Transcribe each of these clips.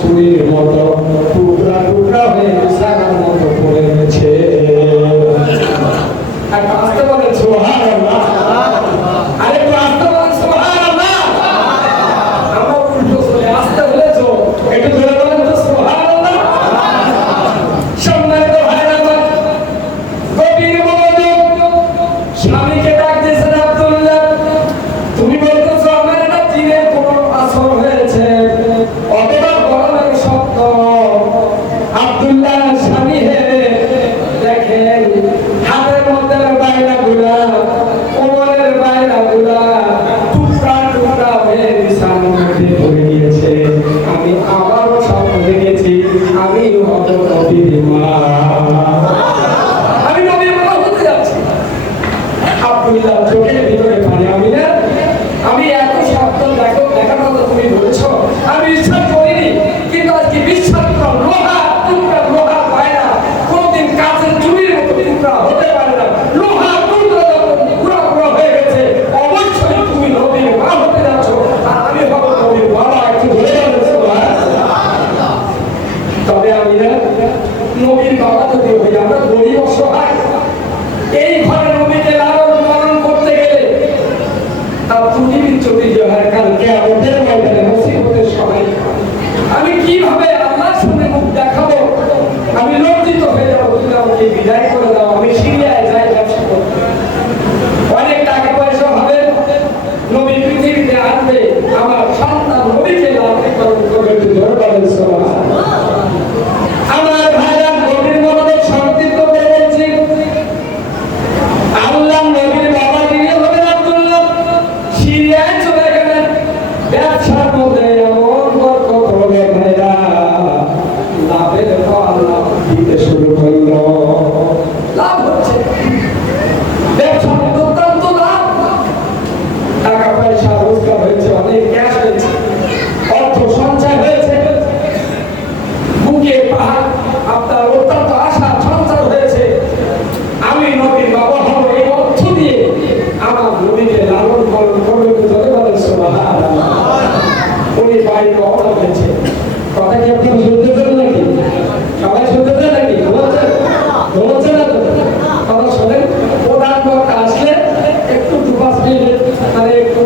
চুরির মতো টুকরা টুকরা হয়ে বিছানার মতো পড়ে গেছে। আর আসতে বলেন সুবহানাল্লাহ। আরে তো আসতে বলেন সুবহানাল্লাহ। আমরা উল্টো চলে আসতে হলে তো একটু ধরে বলেন তো সুবহানাল্লাহ। সম্মানিত ভাইরা আমার, গভীর মনোযোগ। স্বামীকে ডাক দিয়েছেন আব্দুল্লাহ, তুমি বলতেছো আমার একটা জিনের কোনো আসর হয়েছে অথবা বড় সত্য। আব্দুল্লাহ স্বামী হে, দেখেন হাতের মধ্যে বাইনাগুলা, কোমরের বাইনাগুলা টুকরা টুকরা হয়ে বিছানার মধ্যে পড়ে গিয়েছে। আমি আবারও স্বপ্ন দেখেছি আমি হব নবীর মা, আমি নবীর মা হতে যাচ্ছি। আব্দুল্লাহ চোখের ভিতরে পানি, আমি না, আমি এত শব্দ দেখার কথা তুমি বলছো, আমি বিশ্বাস করিনি, কিন্তু আজকে বিশ্বাস করলাম। লোহা টুকরা, লোহা পায়না কোনদিন কাঁচের চুরির মতো টুকরা হতে পারে না। লোহা টুকরা পুরা পুরা হয়ে গেছে, অবশ্যই তুমি নবীর মা হতে যাচ্ছ, আর আমি হব নবীর বাবা। একটু ধরে যাচ্ছে। তবে আমি না নবীর বাবা যদি হই, আমরা গরিব অসহায়, এই ঘরে নবীকে লালন পালন করতে গেলে তার ত্রুটি বিচ্যুতি যে হয় কালকে আমাদের ময়দানে মুসিবতের সময় আমি কিভাবে আল্লাহর সামনে মুখ দেখাবো? আমি লজ্জিত হয়ে যাবো। তুমি আমাকে বিদায় করে দাও, আমি সিরিয়ায় যাই ব্যবসা করতে। অনেক টাকা পয়সা হবে, নবী পৃথিবীতে আসবে, আমার সন্তান নবীকে লালন পালন করবে। ধরে পাবেন সুবহানাল্লাহ। আমার ভাইরা নবীর মধ্যে সংকীর্ণ করে বলছি, আল্লাহ নবীর বাবা যিনি হবেন আব্দুল্লাহ সিরিয়ায় চলে গেলেন। ব্যবসার মধ্যে এমন বরকত হবে ভাইরা, লাভের ফল লাভ দিতে শুরু করলো। লাভ হচ্ছে, ব্যবসার মধ্যে অত্যন্ত লাভ, টাকা পয়সা রোজগার হয়েছে, অনেক ক্যাশ হয়েছে, অর্থ সঞ্চয় হয়েছে, বুকে পাহাড় আপনার অত্যন্ত আশা সঞ্চয় হয়েছে। আমি নবীর বাবা হব, এই অর্থ দিয়ে আমার নবীকে লালন পালন করবে। ধরে বলেন সুবহানাল্লাহ। উনি বাড়ি রওনা হয়েছে। কথা কি আপনি শুনতে পেলেন নাকি? সবাই শুনতে পেলেন নাকি? বলছেন বলছেন না তো? কথা শোনেন। প্রধান বক্তা আসলে একটু 2-5 মিনিট একটু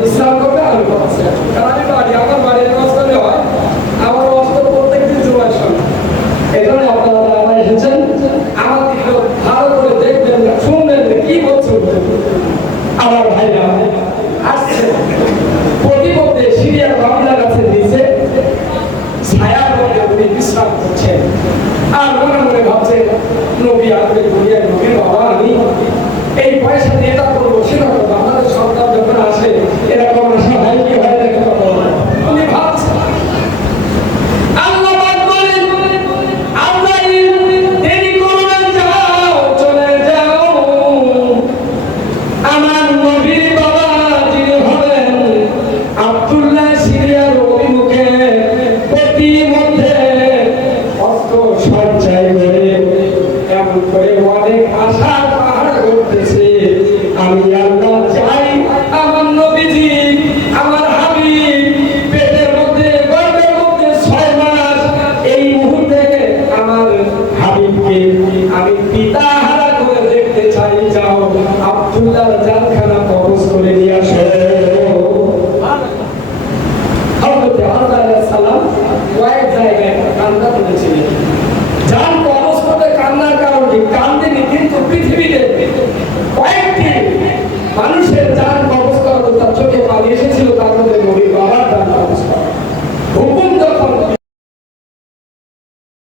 বিশ্রাম করবে। আমি বলছি কারণ আমি বাড়ি, আমার বাড়ির অবস্থানে হয়, আমার অবস্থা প্রত্যেকদিন জোয়ার শোনে। এই জন্য আপনারা আমার এসেছেন, আমার দিকে ভালো করে দেখবেন, শুনবেন কি বলছে আমার ভাইরা আসছে। প্রতিমধ্যে সিরিয়ার বাংলা গাছের নিচে ছায়ার মধ্যে উনি বিশ্রাম করছেন, আর মনে মনে ভাবছেন নবী আসবে, দুনিয়ার নবীর বাবা আমি এই পয়সা দিয়ে তা করবো, সেটা করবো। আমাদের সন্তান যখন আসে এরকম আশা হয় কি হয় দেখতে পাবো। উনি ভাবছেন আমি পিতা হারা করে দেখতে চাই। যাও আব্দুল্লাহ